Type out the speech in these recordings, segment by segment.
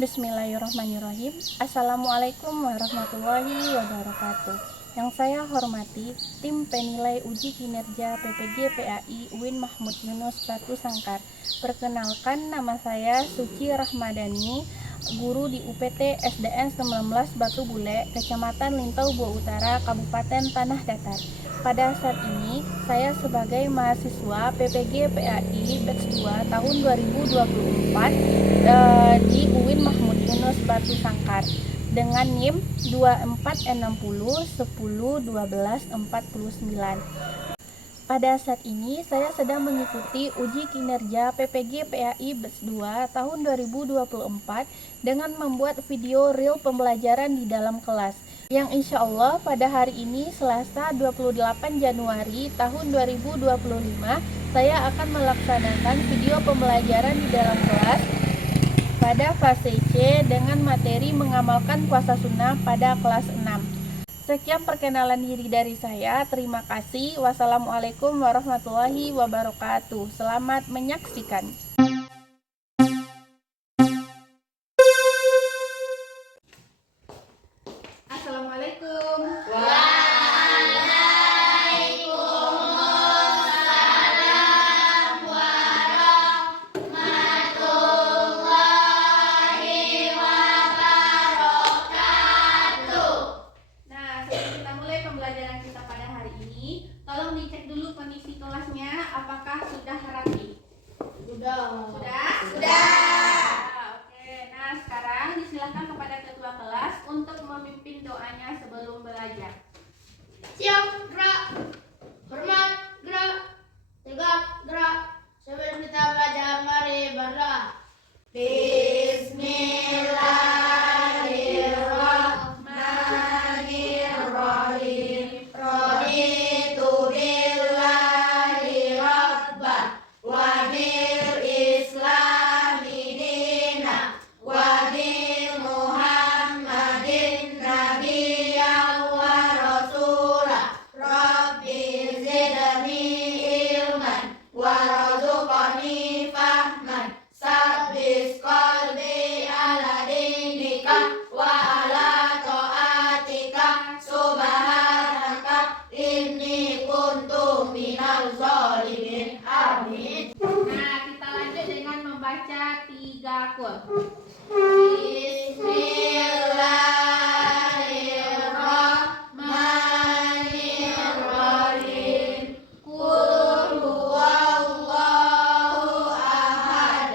Bismillahirrahmanirrahim. Assalamualaikum warahmatullahi wabarakatuh. Yang saya hormati tim penilai uji kinerja PPG PAI UIN Mahmud Yunus Batu Sangkar. Perkenalkan, nama saya Suci Rahmadani, guru di UPT SDN 19 Batu Bule, Kecamatan Lintau Bua Utara, Kabupaten Tanah Datar. Pada saat ini, saya sebagai mahasiswa PPG PAI Batch 2 tahun 2024 di UIN Mahmud Yunus Batu Sangkar dengan NIM 2460101249. Pada saat ini saya sedang mengikuti uji kinerja PPG PAI Batch 2 tahun 2024 dengan membuat video real pembelajaran di dalam kelas, yang insya Allah pada hari ini Selasa 28 Januari tahun 2025 saya akan melaksanakan video pembelajaran di dalam kelas pada fase C dengan materi mengamalkan puasa sunnah pada kelas 6. Sekian perkenalan diri dari saya. Terima kasih. Wassalamualaikum warahmatullahi wabarakatuh. Selamat menyaksikan. Assalamualaikum. Waalaikumsalam warahmatullahi wabarakatuh. Nah, sebelum kita mulai pembelajaran kita pada hari ini, tolong dicek dulu kondisi kelasnya apakah sudah rapi. Sudah. Sudah? Oke. Nah, sekarang disilakan kepada ketua kelas untuk memimpin doanya sebelum belajar. Siap, gerak. Hormat, gerak. Tegak, gerak. Sebelum kita belajar, mari berdoa. Bismillahirrahmanirrahim. Raditu billahi rabban wa bil islami dina wa bi Muhammadin nabiyyan wa rasula. Rabbi zidni ilman warzuqni fahman sabbis qalbi ala dinika wa ala taatika subhanaka inni kuntu minal zalimin. Amin. Nah, kita lanjut dengan membaca 3 qul. Bismillahirrahmanirrahim. Qul huwallahu ahad,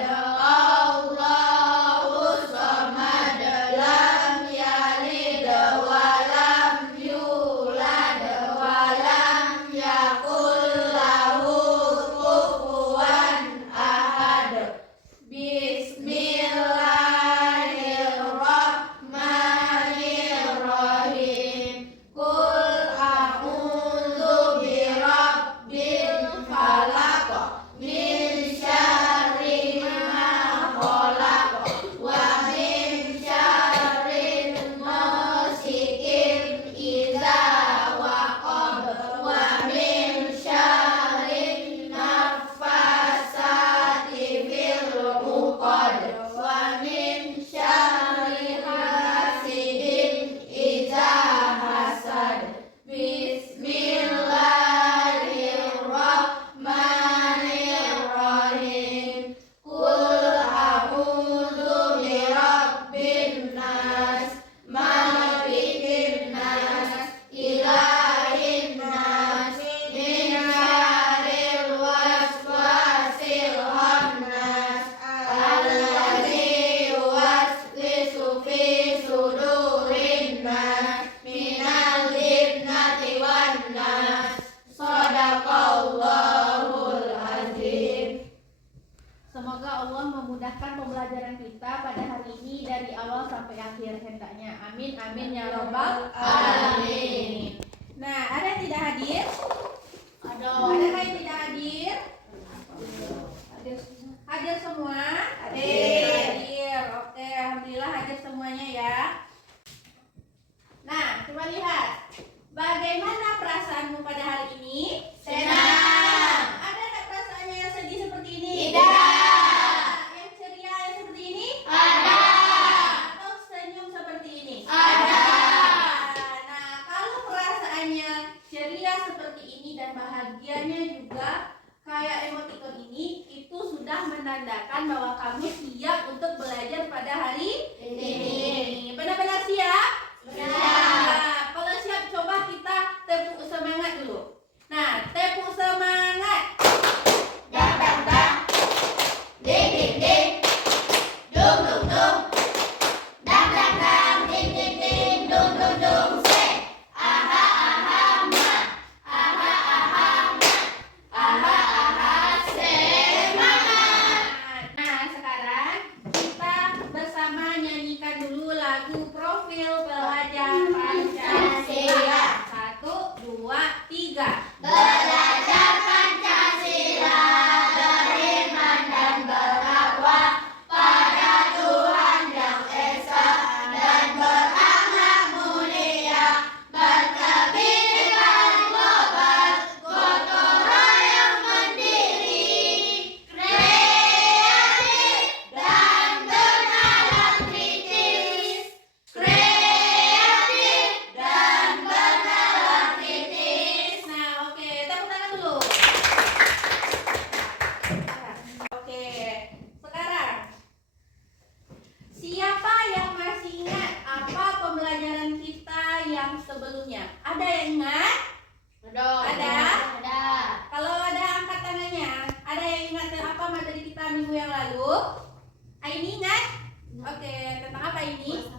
Allahus samad, lam yalid wa lam yulad wa lam yakul lahu kufuwan ahad. Bismillahirrahmanirrahim. Qul a'udzu birabbil falaq min syarri ma khalaq wa min syarril ghasiqin idza waqab wa min syarrin naffasati fil 'uqad wa min syarri hasidin idza hasad. Bismillahirrahmanirrahim. Qul a'udzu birabbin nas, malikin nas, ilahin nas, min syarril waswasil khannas, alladzi yuwaswisu fi sudurin nas, minal jinnati wan nas. Shadaqallahul azim. Semoga Allah memudahkan pembelajaran kita pada hari ini dari awal sampai akhir hendaknya. Amin amin ya robbal alamin. Nah, ada yang tidak hadir? Ada yang tidak hadir? Hadir semua? Hadir. Oke, alhamdulillah hadir semuanya ya. Nah, coba lihat. Bagaimana perasaanmu pada hari ini? Senang. Ada tak perasaannya yang sedih seperti ini? Tidak. Yang ceria yang seperti ini? Ada. kayak emoticon ini itu sudah menandakan bahwa kamu siap untuk belajar pada hari ini. Benar-benar siap? Siap. Kalau siap, coba kita tepuk semangat dulu. Nah, tepuk semangat. Dang dang dang, ding ding ding, dung dung dung, dang dang dang, ding ding ding, dung dung dung. Say, aha aha ma, aha aha ma, aha aha semangat. Nah, sekarang kita bersama nyanyikan dulu lagu Profil Pelajar Pancasila. 1, 2, 3. Belajar Pancasila, beriman dan bertakwa pada Tuhan Yang Esa dan berakhlak mulia, berkebinekaan global, gotong royong mandiri, kreatif dan bernalar kritis, kreatif dan bernalar kritis. Nah, oke, tepuk tangan dulu. Oke, sekarang siapa yang masih ingat apa pembelajaran kita yang sebelumnya? Ada yang ingat? Ada? Ada. Kalau ada angkat tangannya. Ada yang ingat apa materi kita minggu yang lalu? Aini ingat? Oke, tentang apa ini?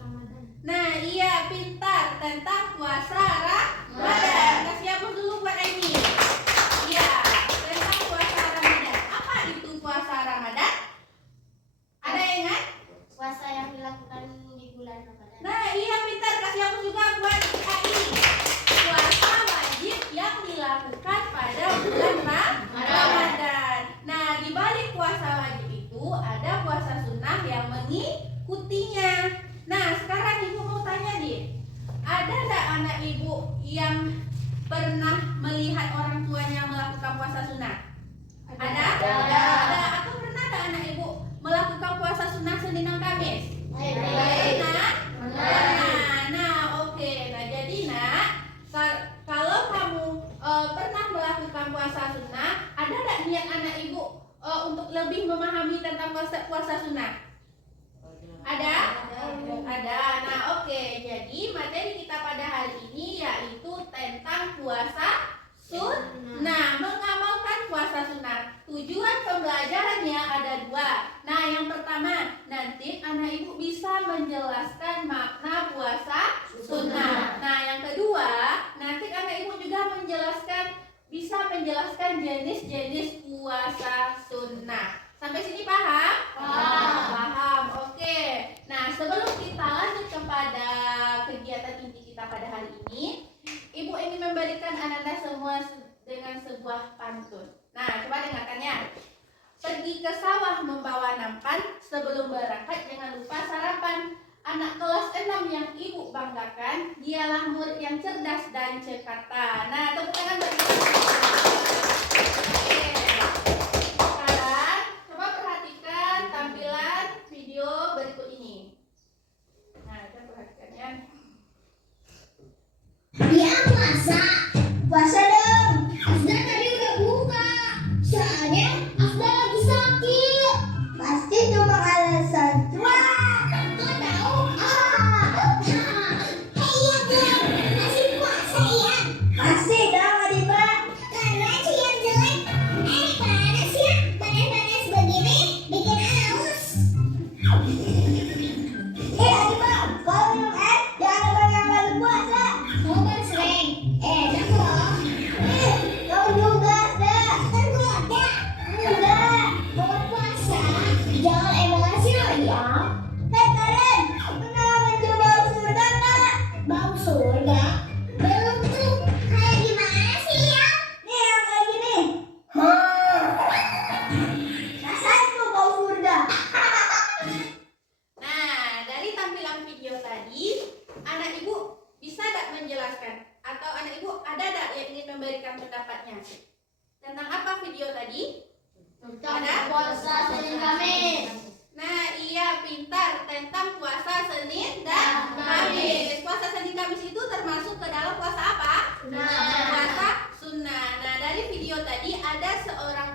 Nah, iya, pintar, tentang puasa Ramadan. Kasih hapus dulu buat Aini. Iya, tentang puasa Ramadan. Apa itu puasa Ramadan? Ada yang ingat? Puasa yang dilakukan di bulan Ramadan. Nah, iya, pintar, kasih hapus juga buat Aini. Puasa wajib yang dilakukan pada bulan Ramadan. Nah, di balik puasa wajib itu ada puasa sunnah yang mengikutinya. Nah, sekarang ibu mau tanya nih, ada nggak anak ibu yang pernah melihat orang tuanya melakukan puasa sunnah? Ada? Ada. Atau pernah nggak anak ibu melakukan puasa sunnah Senin dan Kamis? Pernah? Pernah. Nah, oke. Nah, jadi nak, kalau kamu pernah melakukan puasa sunnah, ada nggak niat anak ibu untuk lebih memahami tentang puasa sunnah? Ada? Ada. Nah, oke. Jadi materi kita pada hari ini yaitu tentang puasa sunnah, mengamalkan puasa sunnah. Tujuan pembelajarannya ada 2. Nah, yang pertama, nanti anak ibu bisa menjelaskan makna puasa sunnah. Nah, yang kedua, nanti anak ibu juga bisa menjelaskan jenis-jenis puasa sunnah. Sampai sini paham? Paham. Oke. Nah, sebelum kita lanjut kepada kegiatan inti kita pada hari ini, Ibu ingin memberikan anak-anak semua dengan sebuah pantun. Nah, coba dengarkannya. Pergi ke sawah membawa nampan, sebelum berangkat jangan lupa sarapan. Anak kelas 6 yang ibu banggakan, dialah murid yang cerdas dan cekatan. Nah, tepuk tangan bagi ibu. Oke. Sekarang coba perhatikan tampilan video berikut ini. Nah, kita perhatikan ya. Dia puasa. Puasa dong. Afdal tadi udah buka. Soalnya Afdal lagi sakit. Pasti cuma alasan tua. Kau tahu? Iya dong. Masih puasa ya? Masih dong, Adiba. Karena yang jelek. Panas ya. Panas-panas begini bikin haus. Adiba, kalau minum es jangan banyak lagi puasa. Mau bersering. Enak loh. Kau juga ada. Kan gue ada. Enggak. Mau puasa. Jangan emosi loh ya. Karen, pernah mencoba bau surga nggak? Bau surga? Belum tuh. Kayak gimana sih ya? Nih yang kayak gini. Rasain tuh bau surga. Nah, dari tampilan video tadi, anak ibu bisa tak menjelaskan? Atau anak ibu ada tak yang ingin memberikan pendapatnya? Tentang apa video tadi? Ada? Puasa Senin Kamis. Nah, iya, pintar, tentang puasa Senin dan Kamis. Puasa Senin Kamis itu termasuk ke dalam puasa apa? Sunnah. Puasa sunnah. Nah, dari video tadi ada seorang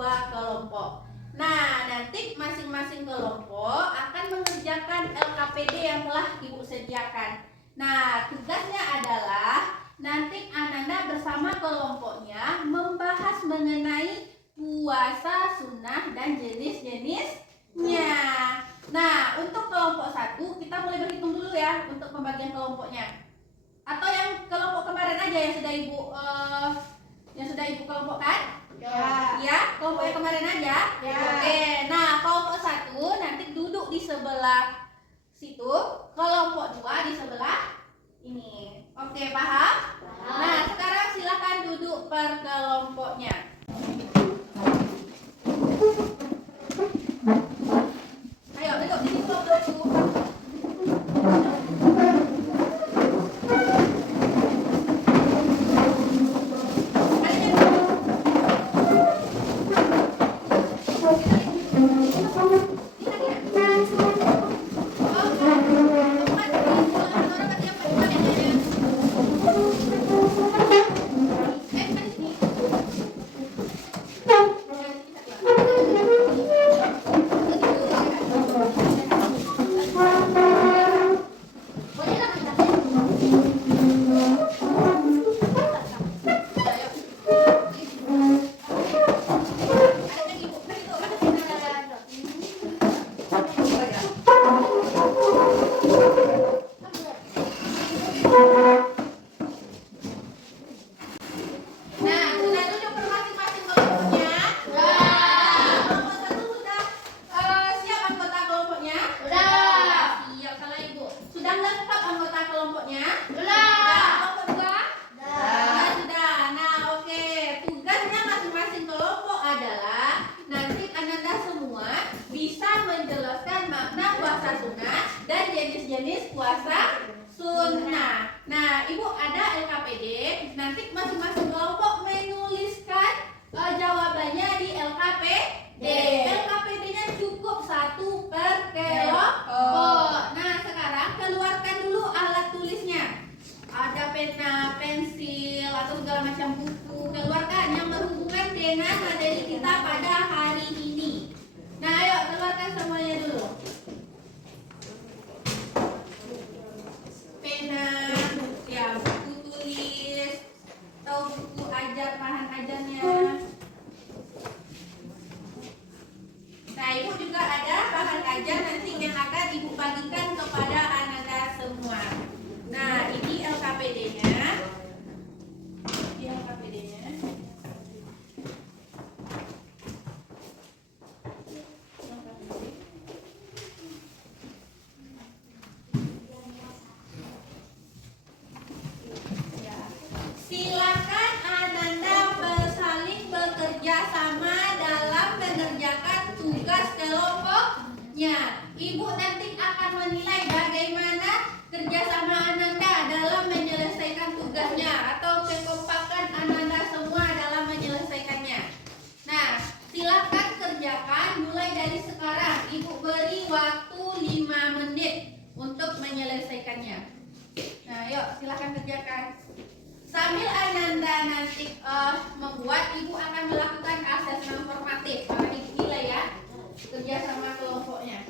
2 kelompok. Nah, nanti masing-masing kelompok akan mengerjakan LKPD yang telah Ibu sediakan. Nah, tugasnya adalah nanti Ananda bersama kelompoknya membahas mengenai puasa sunnah dan jenis-jenisnya. Nah, untuk kelompok 1 kita mulai berhitung dulu ya untuk pembagian kelompoknya. Atau yang kelompok kemarin aja yang sudah ibu kelompokkan? Ya, kelompok yang kemarin aja. Ya. Oke, nah kelompok 1 nanti duduk di sebelah situ, kelompok 2 di sebelah ini. Oke, paham? Nah, sekarang silakan duduk per kelompoknya. Ayo duduk di sini kelompok 1. Jenis puasa sunnah. Nah, Ibu ada LKPD. Nanti masing-masing kelompok menuliskan jawabannya di LKPD. LKPD-nya cukup 1 per kelompok. Nah, sekarang keluarkan dulu alat tulisnya. Ada pena, pensil, atau segala macam buku. Keluarkan yang berhubungan dengan materi kita pada hari ini. Nah, ayo keluarkan semuanya dulu. Pena, ya buku tulis, atau buku ajar bahan ajarnya. Nah, Ibu juga ada bahan ajar nanti yang akan Ibu bagikan kepada Ananda semua. Nah, ini LKPD-nya. Ini LKPD-nya. Silakan Ananda saling bekerja sama dalam mengerjakan tugas kelompoknya. Ibu nanti akan menilai bagaimana kerjasama Ananda dalam menyelesaikan tugasnya atau kekompakan Ananda semua dalam menyelesaikannya. Nah, silakan kerjakan mulai dari sekarang. Ibu beri waktu 5 menit untuk menyelesaikannya. Nah, yuk silakan kerjakan. Sambil Ananda nanti membuat, Ibu akan melakukan asesmen formatif. Karena Ibu nilai ya kerja sama kelompoknya.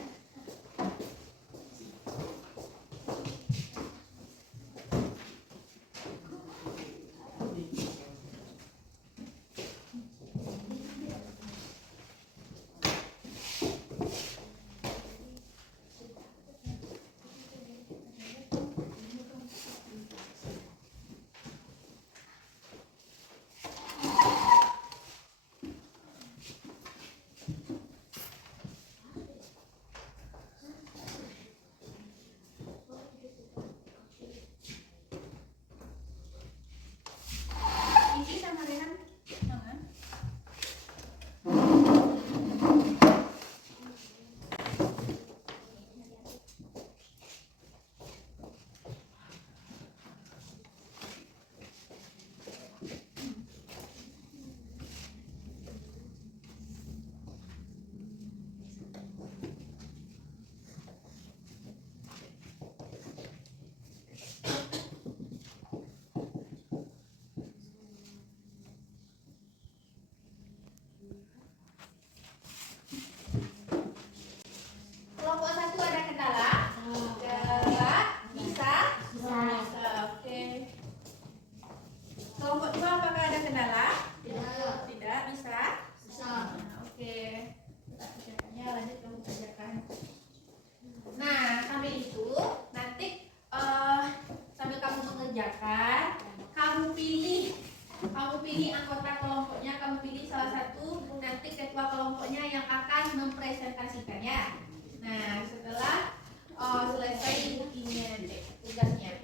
kelompoknya yang akan mempresentasikannya. Nah, setelah selesai ininya deh, tugasnya.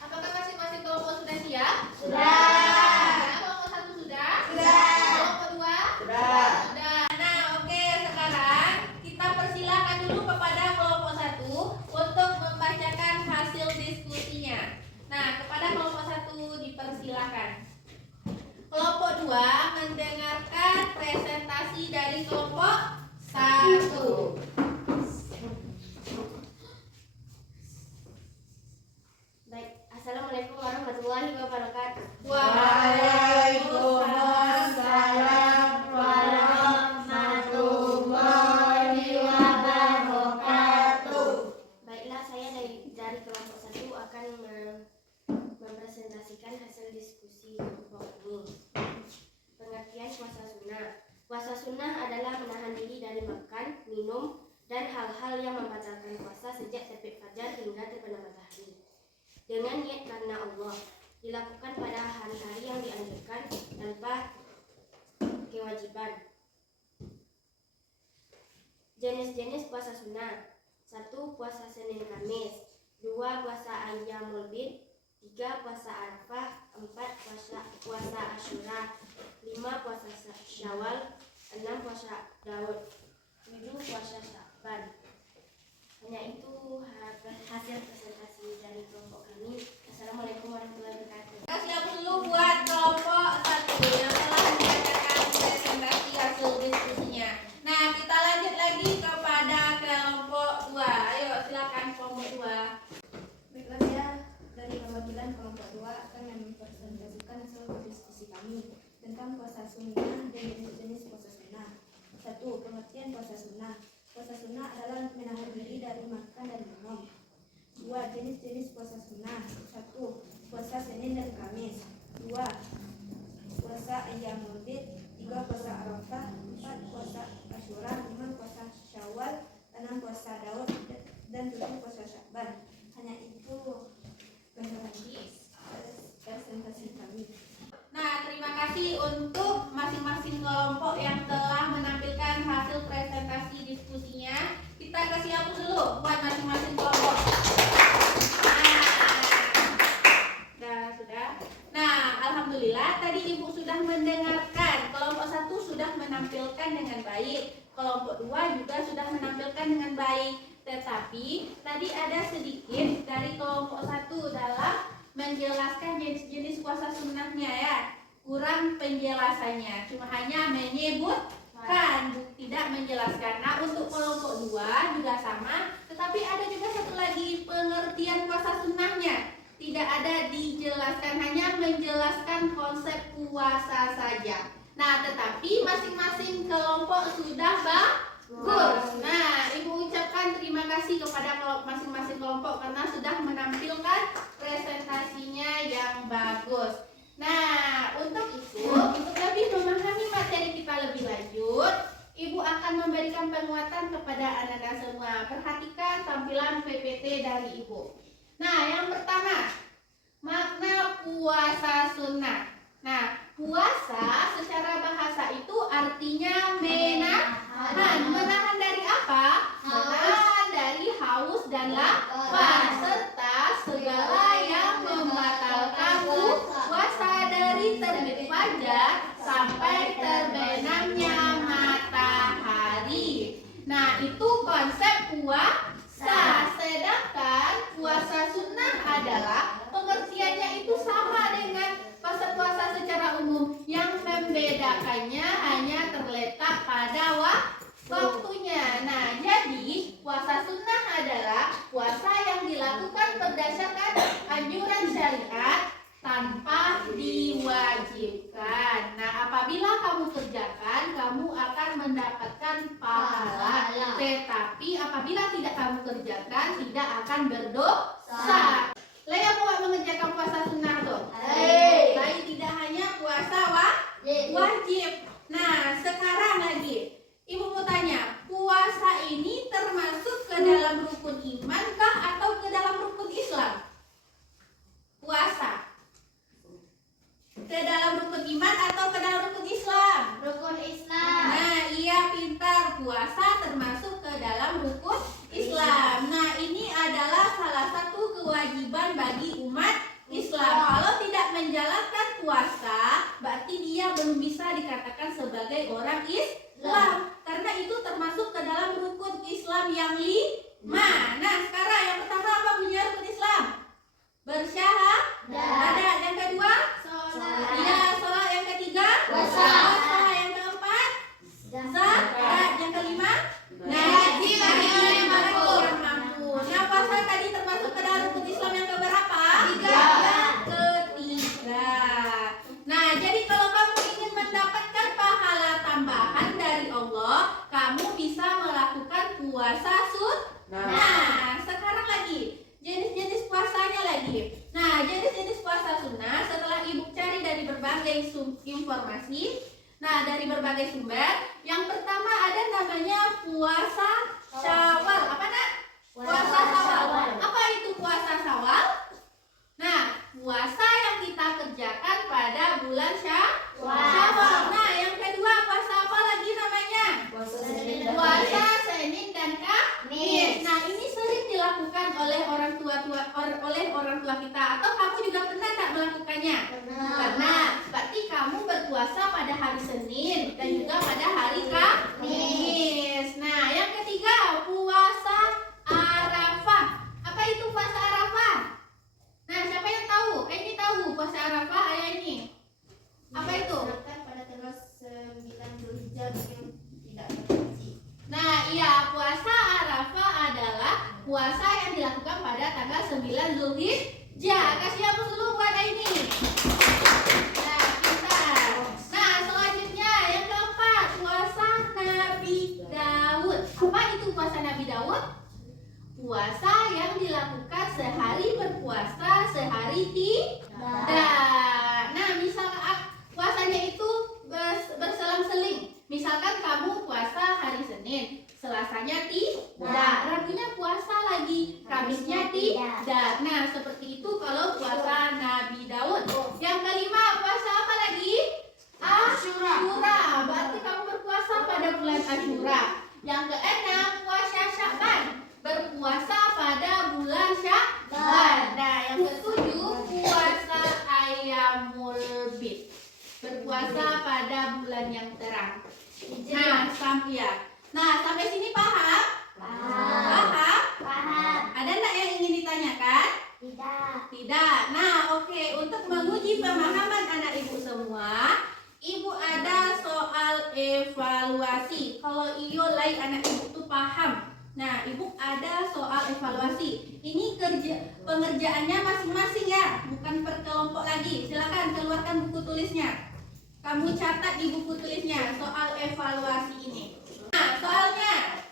Apakah masing-masing kelompok sudah siap? Sudah. Kelompok 1 sudah? Sudah. Kelompok 2? Sudah. Sudah. Nah, oke, sekarang kita persilakan dulu kepada kelompok 1 untuk membacakan hasil diskusinya. Nah, kepada kelompok 1 dipersilakan. Kelompok 2 mendengarkan presentasi dari kelompok 1. Baik, Assalamualaikum warahmatullahi wabarakatuh. Waalaikumsalam warahmatullahi wabarakatuh. Baiklah, saya dari kelompok 1 akan mempresentasikan hasil diskusi kelompok ini. Pengertian puasa sunnah. Puasa sunnah adalah menahan diri dari makan, minum, dan hal-hal yang membatalkan puasa sejak terbit fajar hingga terbenam matahari. Dengan niat karena Allah, dilakukan pada hari-hari yang dianjurkan tanpa kewajiban. Jenis-jenis puasa sunnah. 1. Puasa Senin Kamis. 2. Puasa Ayyamul Bid. 3. Puasa Arafah. 4. Puasa Asyura. 5. Puasa Syawal. 6. Puasa Daud. 7. Puasa Sya'ban. Hanya itu hasil presentasi dari kelompok kami. Assalamualaikum warahmatullahi wabarakatuh. Siap dulu buat kelompok 1 yang telah membacakan presentasi hasil diskusinya. Nah, kita lanjut lagi kepada kelompok 2. Ayo, silakan kelompok 2. Baiklah, saya dari perwakilan kelompok 2 akan mempresentasikan hasil diskusi kami tentang puasa sunnah dan jenis-jenis puasa sunnah. 1. Pengertian puasa sunnah. Puasa sunnah adalah menahan diri dari makan dan minum. 2. Jenis-jenis puasa sunnah. 1. Puasa Senin dan Kamis. 2. Puasa Ayyamul Bid. 3. Puasa Arafah. 4. Puasa Asyura. 5. Puasa Syawal. 6. Puasa Daud. Dan 7. Puasa Sya'ban. Hanya itu presentasi kami. Nah, terima kasih untuk masing-masing kelompok yang telah menampilkan hasil presentasi diskusinya. Kita kasih hapus dulu buat masing-masing kelompok. Sudah. Nah, alhamdulillah tadi Ibu sudah mendengarkan. Kelompok 1 sudah menampilkan dengan baik. Kelompok 2 juga sudah menampilkan dengan baik. Tetapi tadi ada sedikit dari kelompok 1 dalam menjelaskan jenis-jenis puasa sunnahnya ya. Kurang penjelasannya, cuma hanya menyebutkan, tidak menjelaskan. Nah, untuk kelompok 2 juga sama, tetapi ada juga satu lagi pengertian puasa sunnahnya. Tidak ada dijelaskan, hanya menjelaskan konsep puasa saja. Nah, tetapi masing-masing kelompok sudah bagus. Nah, Ibu ucapkan terima kasih kepada masing-masing kelompok karena sudah menampilkan presentasinya yang bagus. Nah, untuk itu akan memberikan penguatan kepada anak-anak semua. Perhatikan tampilan PPT dari Ibu. Nah, yang pertama, makna puasa sunnah. Nah, puasa secara bahasa itu artinya menahan. Menahan dari apa? Menahan dari haus dan lapar, serta segala yang membatalkan puasa dari terbit fajar sampai terbenamnya matahari. Nah, itu konsep puasa. Sedangkan puasa sunnah adalah pengertiannya itu sama dengan puasa secara umum. Yang membedakannya hanya terletak pada waktunya. Nah, jadi puasa sunnah adalah puasa yang dilakukan berdasarkan anjuran syariat tanpa diwajibkan. Nah, apabila kamu kerjakan, kamu akan mendapatkan pahala. Tetapi apabila tidak kamu kerjakan, tidak akan berdosa. Lea mau mengerjakan puasa sunnah tuh? Tapi tidak hanya puasa wajib. Nah, sekarang lagi Ibu mau tanya, puasa ini termasuk ke dalam rukun iman kah atau ke dalam rukun Islam? Puasa ke dalam rukun iman atau ke dalam rukun Islam? Rukun Islam. Nah, iya, pintar. Puasa termasuk ke dalam rukun Islam. Nah, ini adalah salah satu kewajiban bagi umat Islam. Kalau tidak menjalankan puasa, berarti dia belum bisa dikatakan sebagai orang Islam. Karena itu termasuk ke dalam rukun Islam yang 5. Nah, sekarang yang pertama apa punya rukun Islam? Bersyahadat. Yang kedua? Iya, sholat. Yang ketiga? Puasa. Yang keempat? Zakat. Yang kelima? Ngaji bagi yang mampu. Nah, puasa tadi termasuk ke dalam rukun Islam yang keberapa? 3. Ketiga. Nah, jadi kalau kamu ingin mendapatkan pahala tambahan dari Allah, kamu bisa melakukan puasa sunnah. Nah, sekarang lagi jenis-jenis puasanya lagi. Nah, jenis-jenis puasa sunnah setelah Ibu cari dari berbagai informasi, dari berbagai sumber. Yang pertama ada namanya puasa Syawal. Apa nak? Puasa Syawal. Apa itu puasa Syawal? Nah, puasa yang kita kerjakan pada bulan Syawal. Nah, yang kedua puasa apa lagi namanya? Puasa Senin dan Kamis. Nah, ini sering dilakukan oleh orang tua kita, atau kamu juga pernah tak melakukannya? Pernah. Berarti kamu berpuasa pada hari Senin dan juga pada hari Kamis. Nah, yang ketiga puasa Arafah. Apa itu puasa Arafah? Nah, siapa yang tahu? Ini tahu puasa Arafah ini. Apa itu? Pada tanggal 9 Zulhijjah yang tidak terhaji. Nah, iya, puasa Arafah adalah puasa yang dilakukan pada tanggal 9 Zulhijjah. Kasih hapus dulu buat ini. Nah, pintar. Nah, selanjutnya yang keempat, puasa Nabi Daud. Apa itu puasa Nabi Daud? Puasa yang dilakukan sehari berpuasa, sehari tidak. Nah, misal puasanya itu berselang-seling. Misalkan kamu puasa hari Senin, Selasanya tidak, Rabunya puasa lagi, Kamisnya tidak. Nah, seperti itu kalau puasa Nabi Daud. Yang kelima, puasa apa lagi? Asyura. Berarti kamu berpuasa pada bulan Asyura. Yang keenam, puasa Sya'ban. Berpuasa pada bulan Sya'ban. Nah, yang ketujuh, puasa Ayyamul Bid. Berpuasa pada bulan yang terang. Sampai sini paham? Paham. Ada enggak yang ingin ditanyakan? Tidak. Nah, oke. Untuk menguji pemahaman anak ibu semua, ibu ada soal evaluasi. Kalau iyo lai anak ibu tuh paham. Nah, ibu ada soal evaluasi. Ini pengerjaannya masing-masing ya, bukan per kelompok lagi. Silakan keluarkan buku tulisnya. Kamu catat di buku tulisnya soal evaluasi ini. Nah, soalnya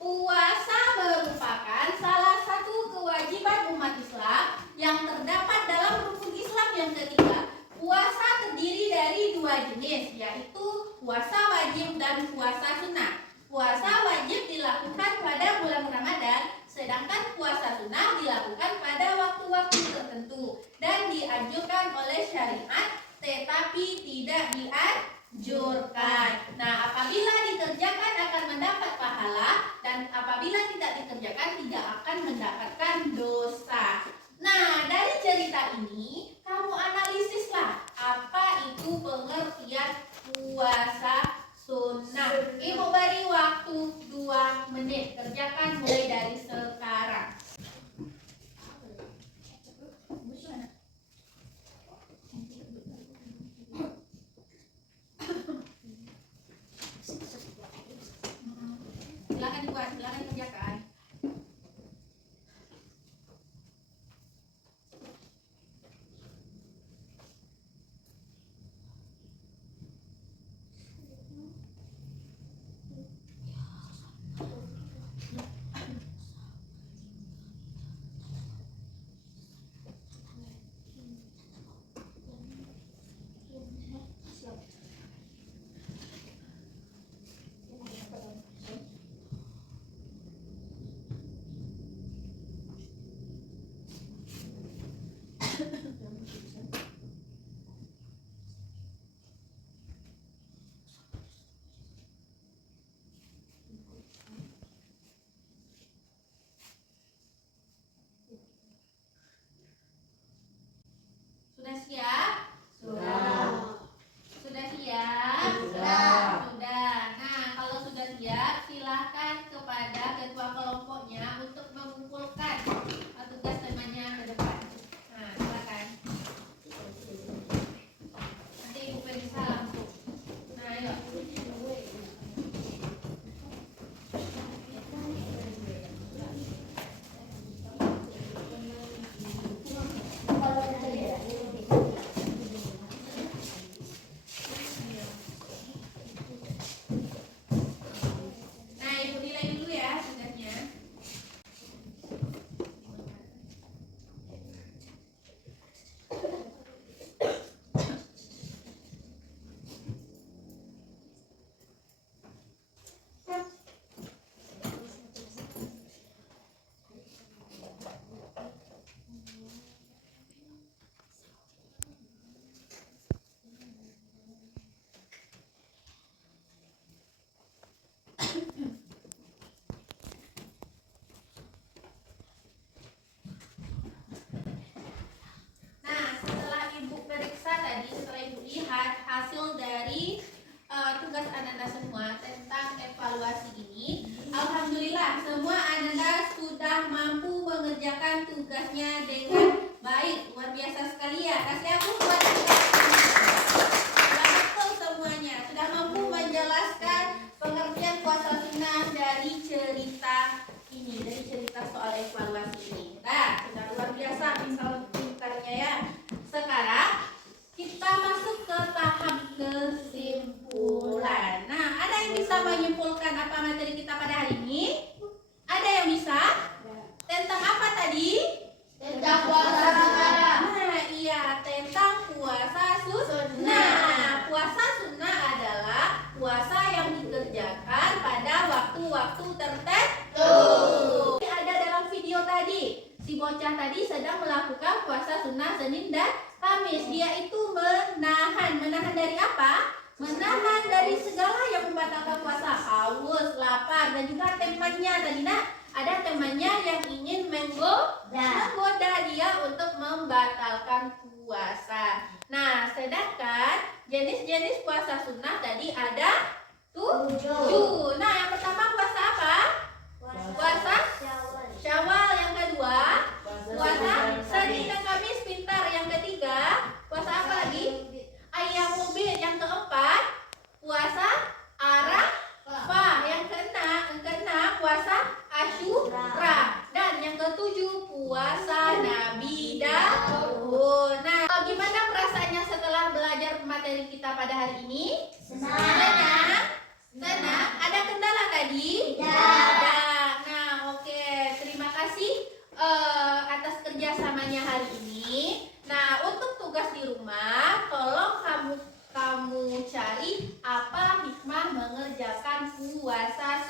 puasa merupakan salah satu kewajiban umat Islam yang terdapat dalam rukun Islam yang ketiga. Puasa terdiri dari 2 jenis, yaitu puasa wajib dan puasa sunnah. Puasa wajib dilakukan pada bulan Ramadan, sedangkan puasa sunnah dilakukan pada waktu-waktu tertentu dan dianjurkan oleh syariat, tetapi tidak dianjurkan. Nah, apabila dikerjakan akan mendapat pahala, dan apabila tidak dikerjakan tidak akan mendapatkan dosa. Nah, dari cerita ini kamu analisislah apa itu pengertian puasa sunnah. Ibu beri waktu 2 menit. Kerjakan mulai dari sekarang. Silakan dibuat, silakan kerjakan. Sudah siap? Sudah. Sudah siap? Sudah. Sudah. Nah, kalau sudah siap, silahkan kepada ketua kelompoknya untuk mengumpulkan tugas temannya ke depan. Nah, silakan. Nanti Ibu periksa langsung. Nah, ayo. Nah, Ibu nilai dulu ya tugasnya. Nah, setelah Ibu periksa tadi, setelah Ibu lihat hasil dari tugas Ananda semua tentang evaluasi ini, alhamdulillah semua Ananda sudah mampu mengerjakan tugasnya dengan baik. Luar biasa sekali ya. Kasih aku buat sudah betul semuanya. Sudah mampu menjelaskan pengertian puasa sunnah dari cerita ini, dari cerita soal evaluasi ini. Nah, sudah luar biasa misal pintarnya ya. Sekarang kita masuk ke tahap kesimpulan. Nah, ada yang bisa menyimpulkan apa materi kita pada hari ini? Ada yang bisa? Tentang apa tadi? Tentang puasa sunnah. Nah, iya, tentang puasa sunnah. Puasa sunnah adalah puasa yang dikerjakan pada waktu-waktu tertentu. Ada dalam video tadi, si bocah tadi sedang melakukan puasa sunnah Senin dan Kamis. Dia itu menahan dari apa? Menahan dari segala yang membatalkan puasa, haus, lapar, dan juga temannya tadi ada temannya yang ingin menggoda dia untuk membatalkan puasa. Nah, sedangkan jenis-jenis puasa sunnah tadi ada 7. Nah, yang pertama puasa apa? Puasa Syawal. Yang kedua puasa Senin dan Kamis. Pintar. Yang ketiga puasa apa lagi? Ayyamul Bid. Yang keempat puasa Arafah. Yang keenam puasa Asyura. Dan yang ketujuh puasa Nabi Daud. Nah, gimana perasaannya setelah belajar materi kita pada hari ini? Senang. Ada kendala tadi? Tidak. Ada. Nah, oke. Terima kasih atas kerjasamanya hari ini. Nah, untuk tugas di rumah, tolong kamu cari apa hikmah mengerjakan puasa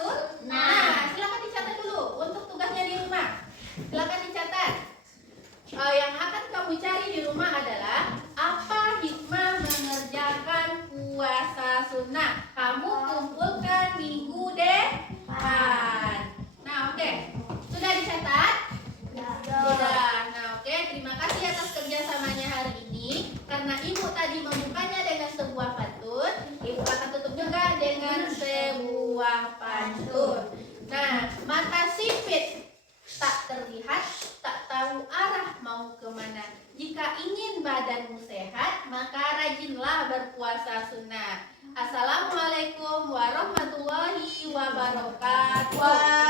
badanmu sehat, maka rajinlah berpuasa sunnah. Assalamualaikum warahmatullahi wabarakatuh.